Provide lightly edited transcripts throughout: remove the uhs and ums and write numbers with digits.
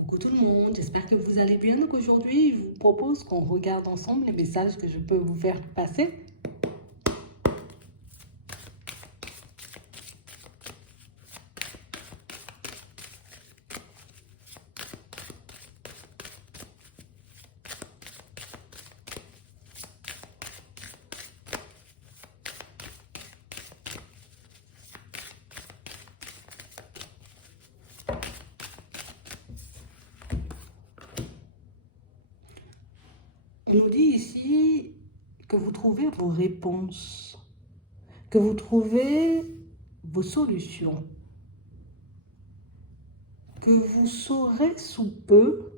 Coucou tout le monde, j'espère que vous allez bien. Donc aujourd'hui, je vous propose qu'on regarde ensemble les messages que je peux vous faire passer. On nous dit ici que vous trouvez vos réponses, que vous trouvez vos solutions, que vous saurez sous peu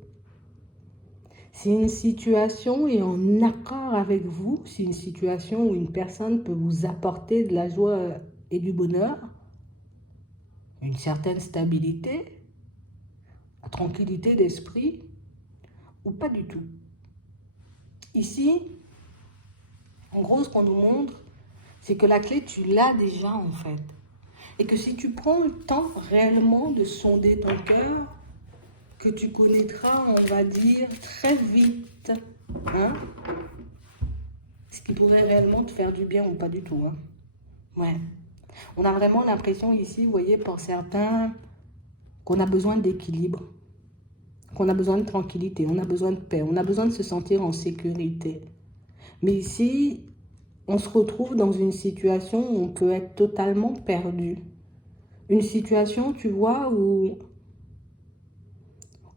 si une situation est en accord avec vous, si une situation où une personne peut vous apporter de la joie et du bonheur, une certaine stabilité, la tranquillité d'esprit, ou pas du tout. Ici, en gros, ce qu'on nous montre, c'est que la clé, tu l'as déjà en fait. Et que si tu prends le temps réellement de sonder ton cœur, que tu connaîtras, on va dire, très vite, hein, ce qui pourrait réellement te faire du bien ou pas du tout. Hein. Ouais. On a vraiment l'impression ici, vous voyez, pour certains, qu'on a besoin d'équilibre, qu'on a besoin de tranquillité, on a besoin de paix, on a besoin de se sentir en sécurité. Mais ici, on se retrouve dans une situation où on peut être totalement perdu. Une situation, tu vois, où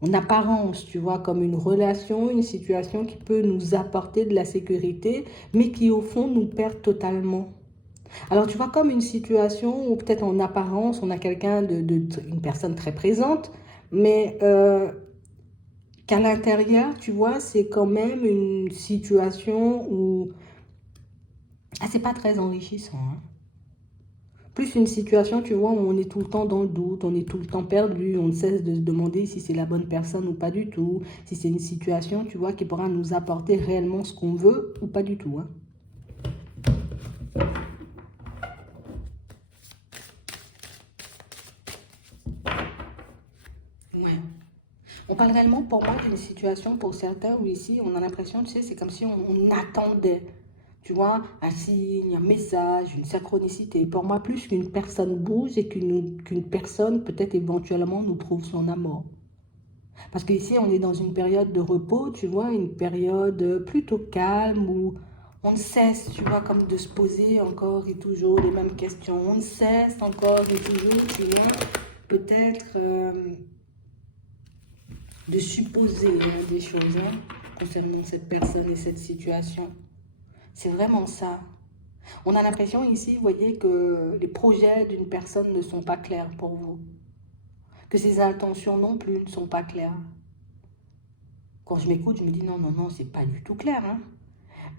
en apparence, tu vois, comme une relation, une situation qui peut nous apporter de la sécurité, mais qui au fond nous perd totalement. Alors tu vois, comme une situation où peut-être en apparence, on a quelqu'un une personne très présente, mais qu'à l'intérieur, tu vois, c'est quand même une situation où c'est pas très enrichissant. Hein. Plus une situation, tu vois, où on est tout le temps dans le doute, on est tout le temps perdu, on ne cesse de se demander si c'est la bonne personne ou pas du tout, si c'est une situation, tu vois, qui pourra nous apporter réellement ce qu'on veut ou pas du tout. Hein. Ouais. On parle réellement pour moi d'une situation pour certains où ici, on a l'impression, tu sais, c'est comme si on attendait. Tu vois, un signe, un message, une synchronicité. Pour moi, plus qu'une personne bouge et qu'une personne peut-être éventuellement nous prouve son amour. Parce qu'ici, on est dans une période de repos, tu vois, une période plutôt calme où on ne cesse, tu vois, comme de se poser encore et toujours les mêmes questions. On ne cesse encore et toujours, tu vois, peut-être de supposer des choses concernant cette personne et cette situation. C'est vraiment ça. On a l'impression ici, vous voyez, que les projets d'une personne ne sont pas clairs pour vous. Que ses intentions non plus ne sont pas claires. Quand je m'écoute, je me dis non, non, non, c'est pas du tout clair. Hein.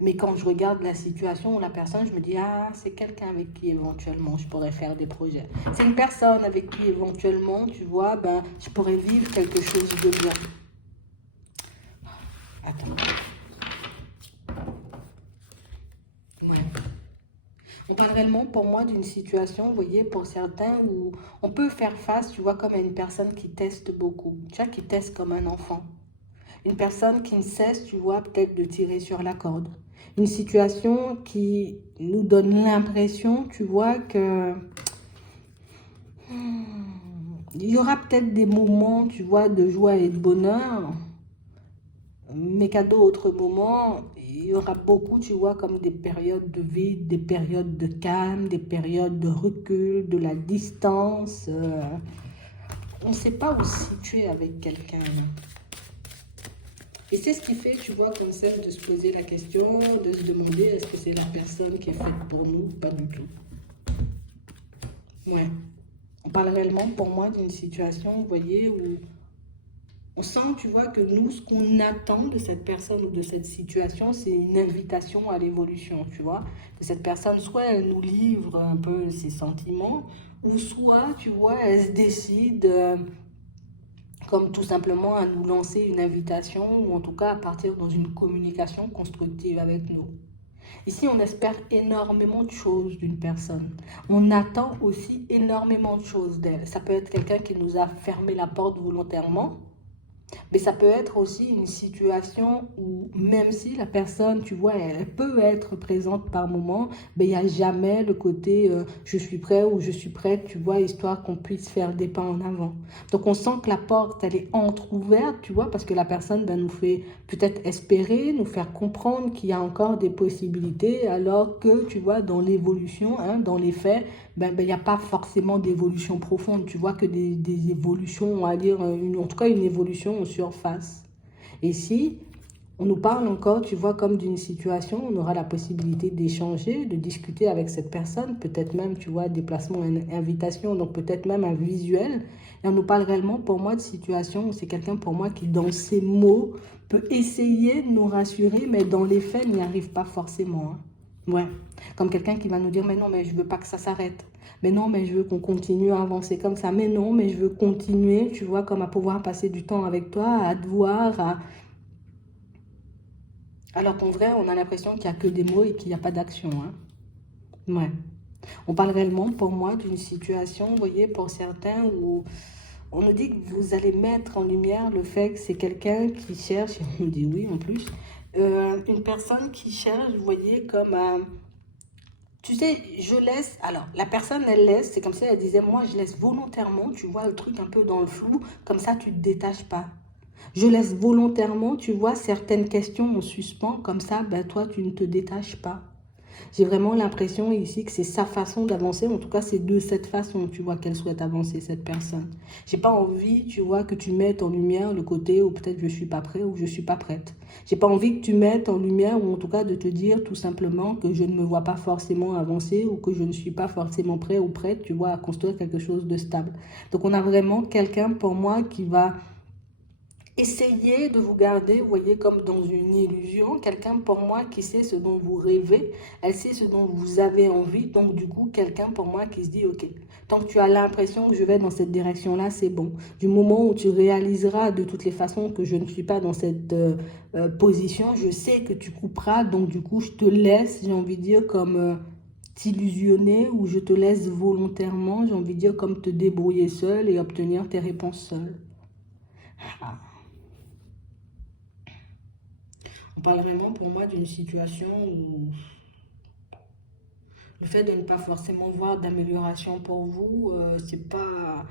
Mais quand je regarde la situation ou la personne, je me dis ah, c'est quelqu'un avec qui éventuellement je pourrais faire des projets. C'est une personne avec qui éventuellement, tu vois, ben, je pourrais vivre quelque chose de bien. Attends. Ouais. On parle réellement pour moi d'une situation, vous voyez, pour certains où on peut faire face, tu vois, comme à une personne qui teste beaucoup, tu vois, qui teste comme un enfant. Une personne qui ne cesse, tu vois, peut-être de tirer sur la corde. Une situation qui nous donne l'impression, tu vois, que il y aura peut-être des moments, tu vois, de joie et de bonheur, mais qu'à d'autres moments, il y aura beaucoup, tu vois, comme des périodes de vide, des périodes de calme, des périodes de recul, de la distance. On ne sait pas où se situer avec quelqu'un. Et c'est ce qui fait, tu vois, qu'on cesse de se poser la question, de se demander est-ce que c'est la personne qui est faite pour nous? Pas du tout. Ouais. On parle réellement pour moi d'une situation, vous voyez, où on sent, tu vois, que nous, ce qu'on attend de cette personne ou de cette situation, c'est une invitation à l'évolution, tu vois. Que cette personne, soit elle nous livre un peu ses sentiments, ou soit, tu vois, elle se décide, comme tout simplement à nous lancer une invitation, ou en tout cas à partir dans une communication constructive avec nous. Ici, on espère énormément de choses d'une personne. On attend aussi énormément de choses d'elle. Ça peut être quelqu'un qui nous a fermé la porte volontairement, Mais ça peut être aussi une situation où même si la personne, tu vois, elle peut être présente par moment, mais il n'y a jamais le côté je suis prêt ou je suis prête, tu vois, histoire qu'on puisse faire des pas en avant. Donc on sent que la porte, elle est entrouverte, tu vois, parce que la personne nous fait peut-être espérer, nous faire comprendre qu'il y a encore des possibilités, alors que, tu vois, dans l'évolution, hein, dans les faits, il n'y a pas forcément d'évolution profonde. Tu vois que des évolutions, on va dire, en tout cas une évolution en surface. Et si on nous parle encore, tu vois, comme d'une situation, on aura la possibilité d'échanger, de discuter avec cette personne, peut-être même, tu vois, déplacement, invitation, donc peut-être même un visuel. Et on nous parle réellement, pour moi, de situation où c'est quelqu'un, pour moi, qui, dans ses mots, peut essayer de nous rassurer, mais dans les faits, n'y arrive pas forcément. Hein. Ouais, comme quelqu'un qui va nous dire, mais non, mais je veux pas que ça s'arrête. Mais non, mais je veux qu'on continue à avancer comme ça. Mais non, mais je veux continuer, tu vois, comme à pouvoir passer du temps avec toi, à te voir, à... Alors qu'en vrai, on a l'impression qu'il n'y a que des mots et qu'il n'y a pas d'action. Hein. Ouais. On parle réellement, pour moi, d'une situation, vous voyez, pour certains, où on nous dit que vous allez mettre en lumière le fait que c'est quelqu'un qui cherche, et on nous dit oui en plus, une personne qui cherche, vous voyez, comme un... Tu sais, je laisse, alors la personne elle laisse, c'est comme si elle disait, moi je laisse volontairement, tu vois le truc un peu dans le flou, comme ça tu ne te détaches pas. Je laisse volontairement, tu vois, certaines questions en suspens, comme ça, toi tu ne te détaches pas. J'ai vraiment l'impression ici que c'est sa façon d'avancer. En tout cas, c'est de cette façon, tu vois, qu'elle souhaite avancer, cette personne. J'ai pas envie, tu vois, que tu mettes en lumière le côté où peut-être je suis pas prêt ou je suis pas prête. J'ai pas envie que tu mettes en lumière ou en tout cas de te dire tout simplement que je ne me vois pas forcément avancer ou que je ne suis pas forcément prêt ou prête, tu vois, à construire quelque chose de stable. Donc, on a vraiment quelqu'un pour moi qui va essayez de vous garder, vous voyez, comme dans une illusion. Quelqu'un pour moi qui sait ce dont vous rêvez, elle sait ce dont vous avez envie. Donc du coup, quelqu'un pour moi qui se dit, ok, tant que tu as l'impression que je vais dans cette direction-là, c'est bon. Du moment où tu réaliseras de toutes les façons que je ne suis pas dans cette position, je sais que tu couperas. Donc du coup, je te laisse, j'ai envie de dire, comme... t'illusionner ou je te laisse volontairement, j'ai envie de dire, comme te débrouiller seul et obtenir tes réponses seul. Ah. On parle vraiment pour moi d'une situation où le fait de ne pas forcément voir d'amélioration pour vous, c'est pas,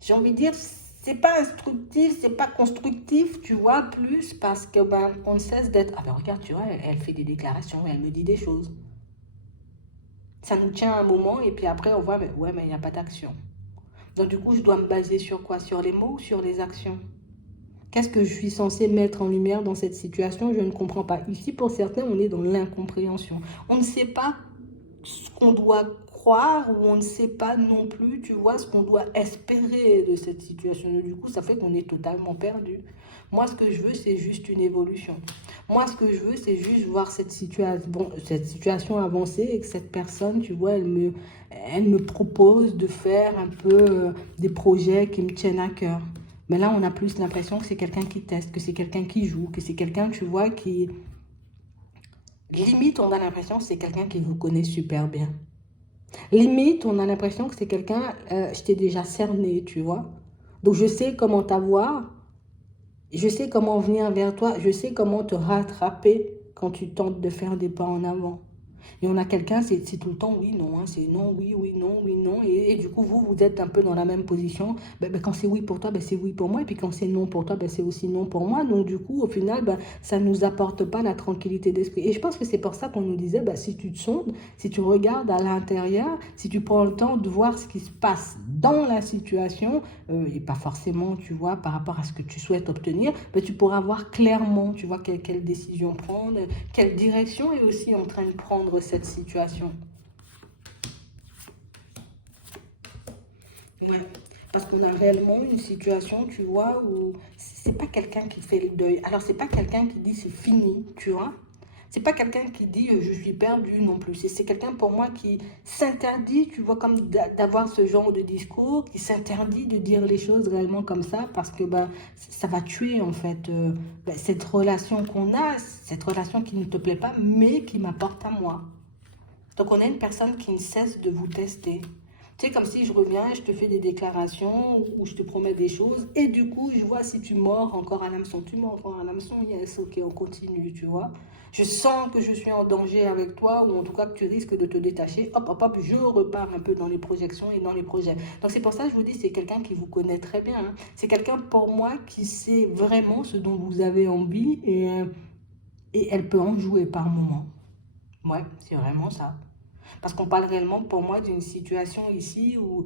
j'ai envie de dire, c'est pas instructif, c'est pas constructif, tu vois, plus parce que on ne cesse d'être, ah ben regarde, tu vois, elle fait des déclarations, elle me dit des choses. Ça nous tient un moment et puis après on voit, mais ouais, mais il n'y a pas d'action. Donc du coup, je dois me baser sur quoi? Sur les mots ou sur les actions? Qu'est-ce que je suis censée mettre en lumière dans cette situation? Je ne comprends pas. Ici, pour certains, on est dans l'incompréhension. On ne sait pas ce qu'on doit croire ou on ne sait pas non plus, tu vois, ce qu'on doit espérer de cette situation. Du coup, ça fait qu'on est totalement perdu. Moi, ce que je veux, c'est juste une évolution. Moi, ce que je veux, c'est juste voir cette situation avancer et que cette personne, tu vois, elle me propose de faire un peu des projets qui me tiennent à cœur. Mais là, on a plus l'impression que c'est quelqu'un qui teste, que c'est quelqu'un qui joue, que c'est quelqu'un, tu vois, qui... Limite, on a l'impression que c'est quelqu'un qui vous connaît super bien. Limite, on a l'impression que c'est quelqu'un, je t'ai déjà cerné, tu vois. Donc, je sais comment t'avoir, je sais comment venir vers toi, je sais comment te rattraper quand tu tentes de faire des pas en avant. Et on a quelqu'un, c'est tout le temps oui, non, hein, c'est non, oui, oui, non, oui, non. Et du coup, vous êtes un peu dans la même position. Quand c'est oui pour toi, c'est oui pour moi. Et puis quand c'est non pour toi, c'est aussi non pour moi. Donc du coup, au final, ça ne nous apporte pas la tranquillité d'esprit. Et je pense que c'est pour ça qu'on nous disait, si tu te sondes, si tu regardes à l'intérieur, si tu prends le temps de voir ce qui se passe dans la situation, et pas forcément, tu vois, par rapport à ce que tu souhaites obtenir, tu pourras voir clairement, tu vois, quelle décision prendre, quelle direction est aussi en train de prendre cette situation. Ouais, parce qu'on a réellement une situation, tu vois, où c'est pas quelqu'un qui fait le deuil. Alors, c'est pas quelqu'un qui dit c'est fini, tu vois. C'est pas quelqu'un qui dit je suis perdu non plus. C'est quelqu'un pour moi qui s'interdit, tu vois, comme d'avoir ce genre de discours, qui s'interdit de dire les choses réellement comme ça parce que ça va tuer en fait cette relation qu'on a, cette relation qui ne te plaît pas, mais qui m'apporte à moi. Donc on a une personne qui ne cesse de vous tester, Tu sais, comme si je reviens, je te fais des déclarations ou je te promets des choses et du coup, je vois si tu mords encore à l'hameçon. Tu mords encore à l'hameçon, yes, ok, on continue, tu vois. Je sens que je suis en danger avec toi ou en tout cas que tu risques de te détacher. Hop, hop, hop, je repars un peu dans les projections et dans les projets. Donc c'est pour ça que je vous dis, c'est quelqu'un qui vous connaît très bien, hein. C'est quelqu'un pour moi qui sait vraiment ce dont vous avez envie et elle peut en jouer par moment. Ouais, c'est vraiment ça. Parce qu'on parle réellement pour moi d'une situation ici où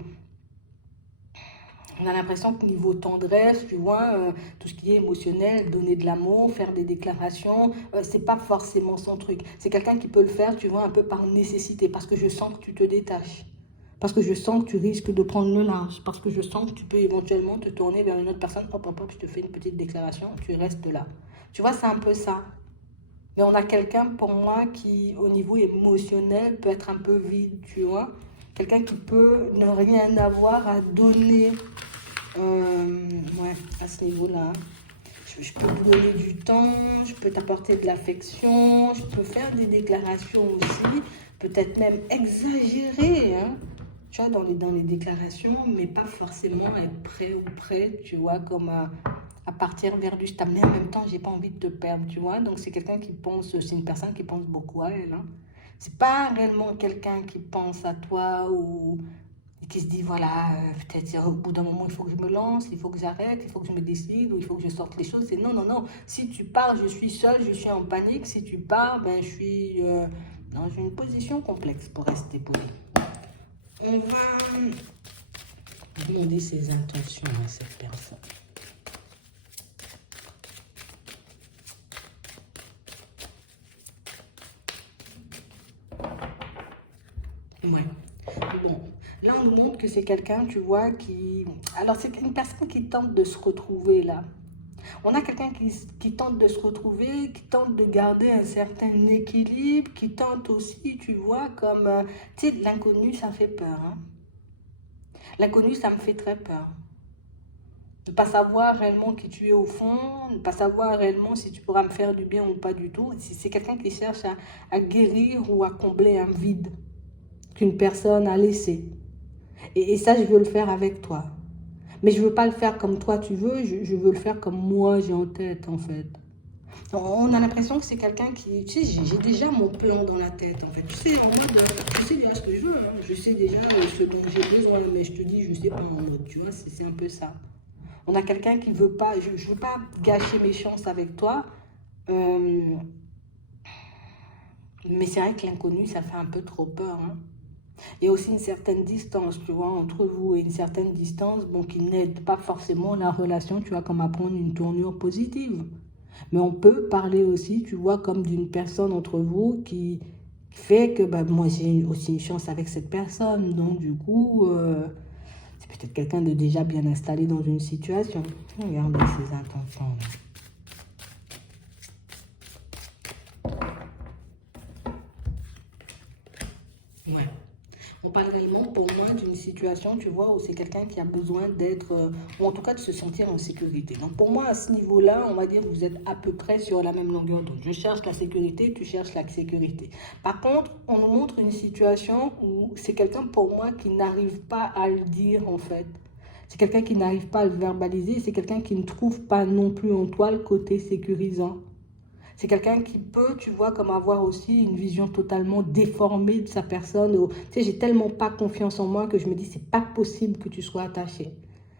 on a l'impression que niveau tendresse, tu vois, tout ce qui est émotionnel, donner de l'amour, faire des déclarations, c'est pas forcément son truc. C'est quelqu'un qui peut le faire, tu vois, un peu par nécessité, parce que je sens que tu te détaches. Parce que je sens que tu risques de prendre le large. Parce que je sens que tu peux éventuellement te tourner vers une autre personne. Hop, hop, hop, je te fais une petite déclaration, tu restes là. Tu vois, c'est un peu ça. Mais on a quelqu'un pour moi qui, au niveau émotionnel, peut être un peu vide, tu vois. Quelqu'un qui peut ne rien avoir à donner ouais, à ce niveau-là. Je peux te donner du temps, je peux t'apporter de l'affection, je peux faire des déclarations aussi, peut-être même exagérer, hein, tu vois, dans les déclarations, mais pas forcément être prêt ou prête, tu vois, comme à partir vers du stable. Mais en même temps, j'ai pas envie de te perdre, tu vois. Donc, c'est quelqu'un qui pense, c'est une personne qui pense beaucoup à elle, hein. C'est pas réellement quelqu'un qui pense à toi ou qui se dit, voilà, peut-être au bout d'un moment, il faut que je me lance, il faut que j'arrête, il faut que je me décide, ou il faut que je sorte les choses. C'est non, non, non. Si tu pars, je suis seule, je suis en panique. Si tu pars, ben, je suis dans une position complexe pour rester poli. On va demander ses intentions à cette personne. Ouais. Bon, là, on nous montre que c'est quelqu'un, tu vois, qui... Alors, c'est une personne qui tente de se retrouver, là. On a quelqu'un qui tente de se retrouver, qui tente de garder un certain équilibre, qui tente aussi, tu vois, comme... tu sais, l'inconnu, ça fait peur, hein. L'inconnu, ça me fait très peur. Ne pas savoir réellement qui tu es au fond, ne pas savoir réellement si tu pourras me faire du bien ou pas du tout. C'est quelqu'un qui cherche à guérir ou à combler un vide qu'une personne a laissé. Et ça, je veux le faire avec toi. Mais je ne veux pas le faire comme toi tu veux, je veux le faire comme moi j'ai en tête, en fait. On a l'impression que c'est quelqu'un qui... Tu sais, j'ai déjà mon plan dans la tête, en fait. Tu sais, en mode, je sais déjà ce que je veux, hein. Je sais déjà ce dont j'ai besoin, mais je te dis, je sais pas en mode, tu vois, c'est un peu ça. On a quelqu'un qui veut pas... Je veux pas gâcher mes chances avec toi, euh, mais c'est vrai que l'inconnu, ça fait un peu trop peur, hein. Il y a aussi une certaine distance, tu vois, entre vous et une certaine distance, bon, qui n'aide pas forcément la relation, tu vois, comme à prendre une tournure positive. Mais on peut parler aussi, tu vois, comme d'une personne entre vous qui fait que bah, moi j'ai aussi une chance avec cette personne. Donc du coup, c'est peut-être quelqu'un de déjà bien installé dans une situation. Regardez ses intentions là. Ouais. On parle réellement pour moi d'une situation, tu vois, où c'est quelqu'un qui a besoin d'être, ou en tout cas de se sentir en sécurité. Donc pour moi, à ce niveau-là, on va dire que vous êtes à peu près sur la même longueur d'onde. Je cherche la sécurité, tu cherches la sécurité. Par contre, on nous montre une situation où c'est quelqu'un pour moi qui n'arrive pas à le dire en fait. C'est quelqu'un qui n'arrive pas à le verbaliser, c'est quelqu'un qui ne trouve pas non plus en toi le côté sécurisant. C'est quelqu'un qui peut, tu vois, comme avoir aussi une vision totalement déformée de sa personne. Tu sais, j'ai tellement pas confiance en moi que je me dis, c'est pas possible que tu sois attaché.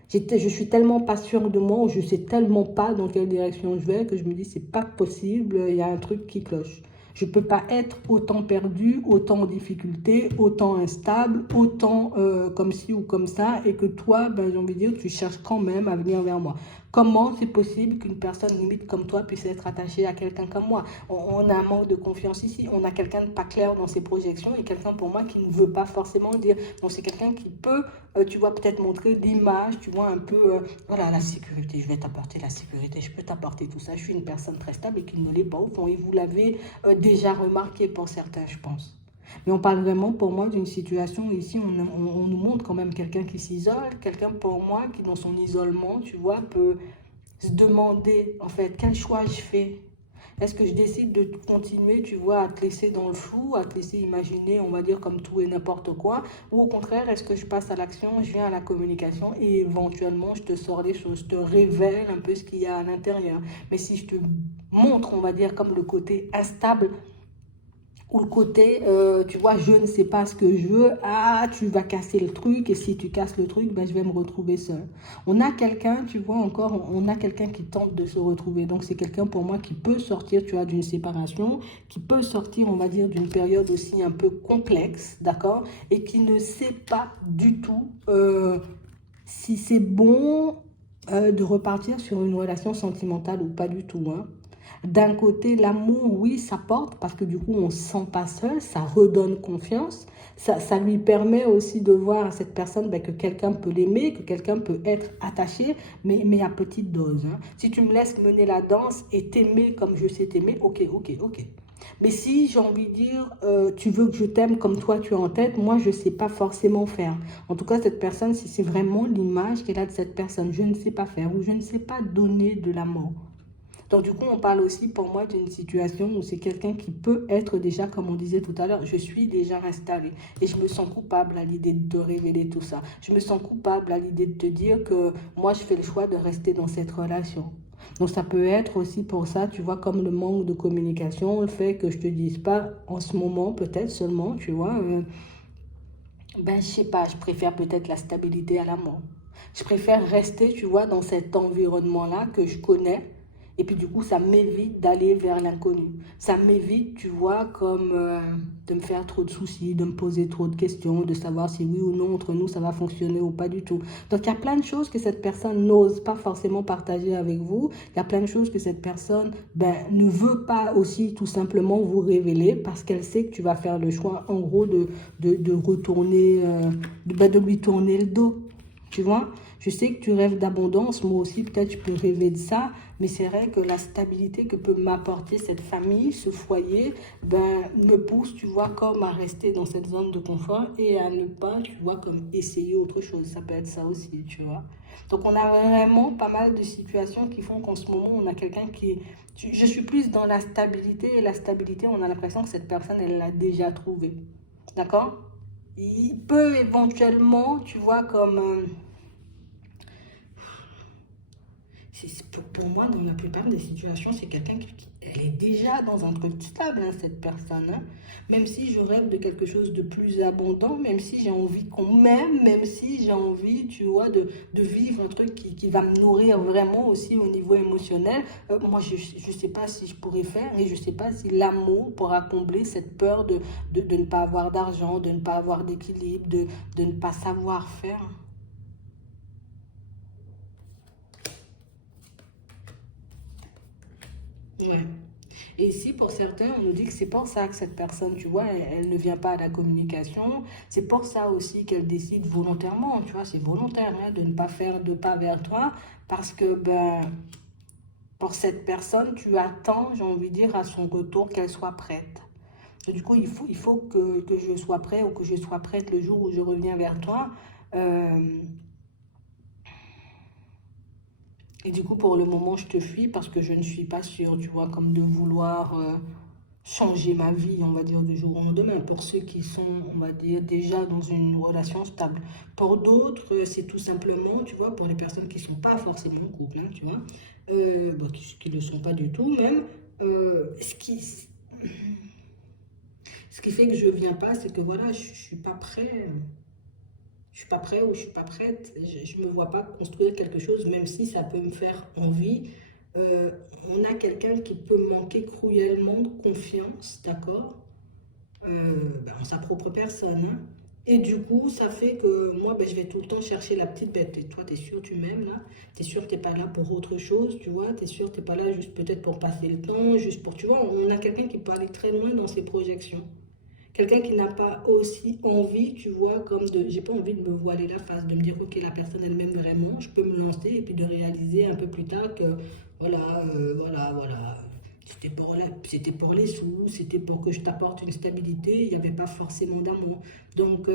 Je suis tellement pas sûre de moi, ou je sais tellement pas dans quelle direction je vais, que je me dis, c'est pas possible, il y a un truc qui cloche. Je peux pas être autant perdu, autant en difficulté, autant instable, autant comme ci ou comme ça, et que toi, ben, j'ai envie de dire, tu cherches quand même à venir vers moi. Comment c'est possible qu'une personne limite comme toi puisse être attachée à quelqu'un comme moi? On a un manque de confiance ici. On a quelqu'un de pas clair dans ses projections et quelqu'un pour moi qui ne veut pas forcément dire. Donc c'est quelqu'un qui peut, tu vois, peut-être montrer l'image, tu vois, un peu, voilà, la sécurité. Je vais t'apporter la sécurité, je peux t'apporter tout ça. Je suis une personne très stable et qui ne l'est pas au fond. Et vous l'avez déjà remarqué pour certains, je pense. Mais on parle vraiment pour moi d'une situation ici, on nous montre quand même quelqu'un qui s'isole, quelqu'un pour moi qui dans son isolement, tu vois, peut se demander en fait quel choix je fais. Est-ce que je décide de continuer, tu vois, à te laisser dans le flou, à te laisser imaginer, on va dire, comme tout et n'importe quoi, ou au contraire, est-ce que je passe à l'action, je viens à la communication et éventuellement, je te sors les choses, je te révèle un peu ce qu'il y a à l'intérieur. Mais si je te montre, on va dire, comme le côté instable, ou le côté, tu vois, je ne sais pas ce que je veux, ah, tu vas casser le truc, et si tu casses le truc, ben, je vais me retrouver seule. On a quelqu'un, tu vois, encore, on a quelqu'un qui tente de se retrouver. Donc, c'est quelqu'un pour moi qui peut sortir, tu vois, d'une séparation, qui peut sortir, on va dire, d'une période aussi un peu complexe, d'accord, et qui ne sait pas du tout si c'est bon de repartir sur une relation sentimentale ou pas du tout, hein. D'un côté, l'amour, oui, ça porte parce que du coup, on ne se sent pas seul, ça redonne confiance. Ça lui permet aussi de voir à cette personne ben, que quelqu'un peut l'aimer, que quelqu'un peut être attaché, mais à petite dose, hein. Si tu me laisses mener la danse et t'aimer comme je sais t'aimer, ok, ok, ok. Mais si j'ai envie de dire, tu veux que je t'aime comme toi tu es en tête, moi je ne sais pas forcément faire. En tout cas, cette personne, si c'est vraiment l'image qu'elle a de cette personne, je ne sais pas faire ou je ne sais pas donner de l'amour. Donc, du coup, on parle aussi pour moi d'une situation où c'est quelqu'un qui peut être déjà, comme on disait tout à l'heure, je suis déjà installée et je me sens coupable à l'idée de te révéler tout ça. Je me sens coupable à l'idée de te dire que moi, je fais le choix de rester dans cette relation. Donc, ça peut être aussi pour ça, tu vois, comme le manque de communication, le fait que je te dise pas en ce moment, peut-être seulement, tu vois, ben, je sais pas, je préfère peut-être la stabilité à la mort. Je préfère rester, tu vois, dans cet environnement-là que je connais. Et puis du coup, ça m'évite d'aller vers l'inconnu. Ça m'évite, tu vois, comme de me faire trop de soucis, de me poser trop de questions, de savoir si oui ou non entre nous ça va fonctionner ou pas du tout. Donc il y a plein de choses que cette personne n'ose pas forcément partager avec vous. Il y a plein de choses que cette personne ben, ne veut pas aussi tout simplement vous révéler parce qu'elle sait que tu vas faire le choix en gros de retourner, de lui tourner le dos. Tu vois, je sais que tu rêves d'abondance, moi aussi peut-être je peux rêver de ça, mais c'est vrai que la stabilité que peut m'apporter cette famille, ce foyer, ben, me pousse, tu vois, comme à rester dans cette zone de confort et à ne pas, tu vois, comme essayer autre chose. Ça peut être ça aussi, tu vois. Donc on a vraiment pas mal de situations qui font qu'en ce moment, on a quelqu'un qui... Je suis plus dans la stabilité et la stabilité, on a l'impression que cette personne, elle l'a déjà trouvée. D'accord? Il peut éventuellement, tu vois, comme... pour moi, dans la plupart des situations, c'est quelqu'un elle est déjà dans un truc stable, hein, cette personne, hein. Même si je rêve de quelque chose de plus abondant, même si j'ai envie qu'on m'aime, même si j'ai envie, tu vois, de vivre un truc qui va me nourrir vraiment aussi au niveau émotionnel, moi, je ne sais pas si je pourrais faire et je ne sais pas si l'amour pourra combler cette peur de ne pas avoir d'argent, de ne pas avoir d'équilibre, de ne pas savoir faire. Ouais. Et ici, pour certains, on nous dit que c'est pour ça que cette personne, tu vois, elle ne vient pas à la communication. C'est pour ça aussi qu'elle décide volontairement, tu vois, c'est volontaire hein, de ne pas faire de pas vers toi. Parce que, ben, pour cette personne, tu attends, j'ai envie de dire, à son retour qu'elle soit prête. Et du coup, il faut que je sois prêt ou que je sois prête le jour où je reviens vers toi. Euh, et du coup, pour le moment, je te fuis parce que je ne suis pas sûre, tu vois, comme de vouloir... changer ma vie, on va dire, du jour au lendemain, pour ceux qui sont, on va dire, déjà dans une relation stable. Pour d'autres, c'est tout simplement, tu vois, pour les personnes qui ne sont pas forcément en couple, hein, tu vois, bon, qui ne le sont pas du tout même, ce qui fait que je ne viens pas, c'est que voilà, je ne suis pas prêt. Je suis pas prêt ou je suis pas prête. Je me vois pas construire quelque chose, même si ça peut me faire envie. Euh, on a quelqu'un qui peut manquer cruellement de confiance, d'accord, ben, en sa propre personne, hein. Et du coup, ça fait que moi, ben, je vais tout le temps chercher la petite bête. Et toi, t'es sûr, tu m'aimes là? T'es sûr que t'es pas là pour autre chose, tu vois? T'es sûr que t'es pas là juste peut-être pour passer le temps, juste pour, tu vois, on a quelqu'un qui peut aller très loin dans ses projections. Quelqu'un qui n'a pas aussi envie, tu vois, comme de... J'ai pas envie de me voiler la face, de me dire, ok, la personne elle m'aime vraiment, je peux me lancer et puis de réaliser un peu plus tard que, voilà, c'était pour les sous, c'était pour que je t'apporte une stabilité, il n'y avait pas forcément d'amour. Donc,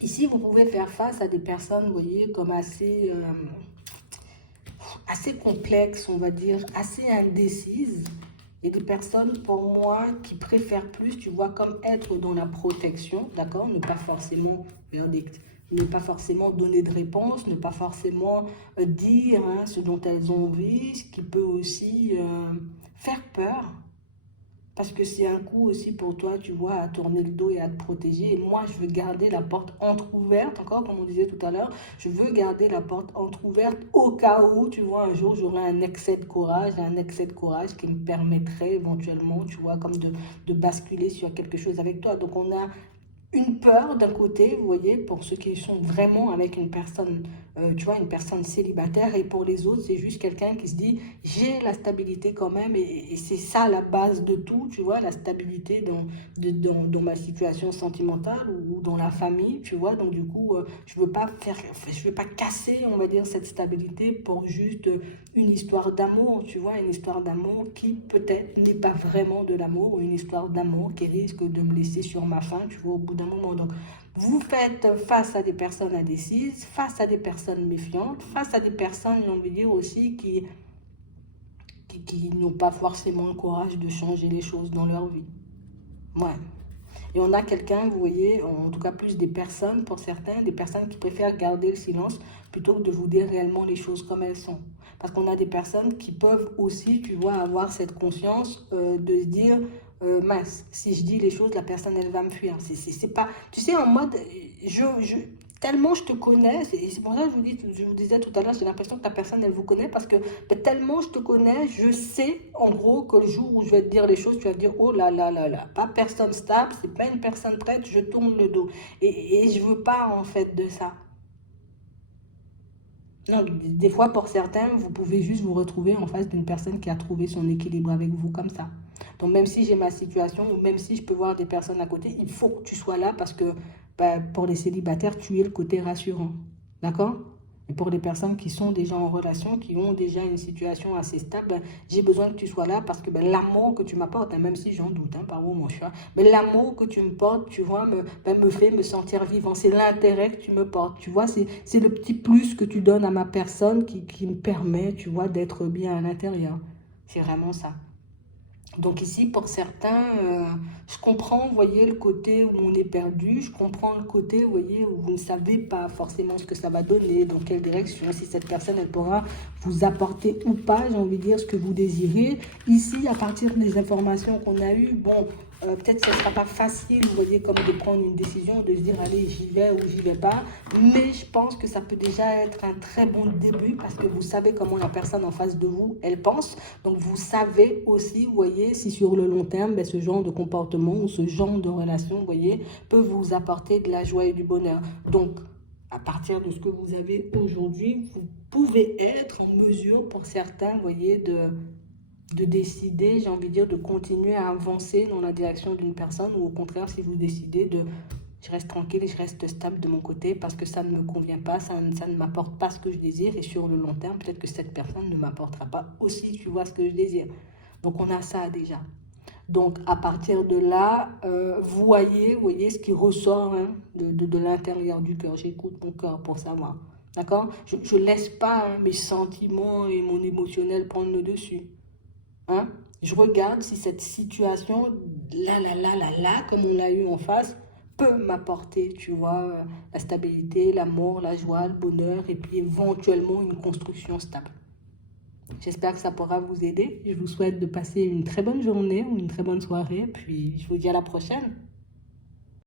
ici, vous pouvez faire face à des personnes, vous voyez, comme assez complexes, on va dire, assez indécises Et des personnes, pour moi, qui préfèrent plus, tu vois, comme être dans la protection, d'accord? Ne pas forcément, verdict, ne pas forcément donner de réponse, ne pas forcément dire hein, ce dont elles ont envie, ce qui peut aussi faire peur. Parce que c'est un coup aussi pour toi, tu vois, à tourner le dos et à te protéger. Et moi, je veux garder la porte entrouverte, encore comme on disait tout à l'heure, je veux garder la porte entrouverte au cas où, tu vois, un jour j'aurai un excès de courage qui me permettrait éventuellement, tu vois, comme de basculer sur quelque chose avec toi. Donc on a une peur d'un côté, vous voyez, pour ceux qui sont vraiment avec une personne, tu vois, une personne célibataire, et pour les autres, c'est juste quelqu'un qui se dit, j'ai la stabilité quand même, et c'est ça la base de tout, tu vois, la stabilité dans ma situation sentimentale ou dans la famille, tu vois, donc du coup, je veux pas casser, on va dire, cette stabilité pour juste une histoire d'amour, tu vois, une histoire d'amour qui peut-être n'est pas vraiment de l'amour, ou une histoire d'amour qui risque de me laisser sur ma faim, tu vois, au bout d'un moment. Donc, vous faites face à des personnes indécises, face à des personnes méfiantes, face à des personnes, j'ai envie de dire aussi, qui n'ont pas forcément le courage de changer les choses dans leur vie. Ouais. Et on a quelqu'un, vous voyez, en tout cas plus des personnes, pour certains, des personnes qui préfèrent garder le silence plutôt que de vous dire réellement les choses comme elles sont. Parce qu'on a des personnes qui peuvent aussi, tu vois, avoir cette conscience de se dire, mince, si je dis les choses, la personne, elle va me fuir. C'est pas, tu sais, en mode, tellement je te connais, et c'est pour ça que je vous disais tout à l'heure, j'ai l'impression que la personne, elle vous connaît, parce que tellement je te connais, je sais, en gros, que le jour où je vais te dire les choses, tu vas te dire, oh là là là là, pas personne stable, c'est pas une personne prête, je tourne le dos. Et je veux pas, en fait, de ça. Non, des fois, pour certains, vous pouvez juste vous retrouver en face d'une personne qui a trouvé son équilibre avec vous comme ça. Donc, même si j'ai ma situation, ou même si je peux voir des personnes à côté, il faut que tu sois là parce que bah, pour les célibataires, tu es le côté rassurant. D'accord? Et pour les personnes qui sont déjà en relation, qui ont déjà une situation assez stable, ben, j'ai besoin que tu sois là parce que ben, l'amour que tu m'apportes, hein, même si j'en doute, hein, par où mon choix, mais l'amour que tu me portes, tu vois, me fait me sentir vivant. C'est l'intérêt que tu me portes, tu vois, c'est le petit plus que tu donnes à ma personne qui me permet, tu vois, d'être bien à l'intérieur. C'est vraiment ça. Donc ici, pour certains, je comprends, vous voyez, le côté où on est perdu, je comprends le côté, vous voyez, où vous ne savez pas forcément ce que ça va donner, dans quelle direction, si cette personne, elle pourra vous apporter ou pas, j'ai envie de dire, ce que vous désirez. Ici, à partir des informations qu'on a eues, bon, peut-être que ce ne sera pas facile, vous voyez, comme de prendre une décision, de se dire, allez, j'y vais ou j'y vais pas, mais je pense que ça peut déjà être un très bon début parce que vous savez comment la personne en face de vous, elle pense. Donc, vous savez aussi, vous voyez, si sur le long terme, ben, ce genre de comportement ou ce genre de relation, vous voyez, peut vous apporter de la joie et du bonheur. Donc, à partir de ce que vous avez aujourd'hui, vous pouvez être en mesure, pour certains, vous voyez, de décider, j'ai envie de dire, de continuer à avancer dans la direction d'une personne, ou au contraire, si vous décidez de je reste tranquille et je reste stable de mon côté parce que ça ne me convient pas, ça ne m'apporte pas ce que je désire, et sur le long terme, peut-être que cette personne ne m'apportera pas aussi, tu vois, ce que je désire. Donc on a ça déjà. Donc à partir de là, voyez ce qui ressort hein, de l'intérieur du cœur. J'écoute mon cœur pour savoir. D'accord? Je ne laisse pas hein, mes sentiments et mon émotionnel prendre le dessus. Hein? Je regarde si cette situation, comme on l'a eu en face, peut m'apporter, tu vois, la stabilité, l'amour, la joie, le bonheur, et puis éventuellement une construction stable. J'espère que ça pourra vous aider. Je vous souhaite de passer une très bonne journée ou une très bonne soirée, puis je vous dis à la prochaine.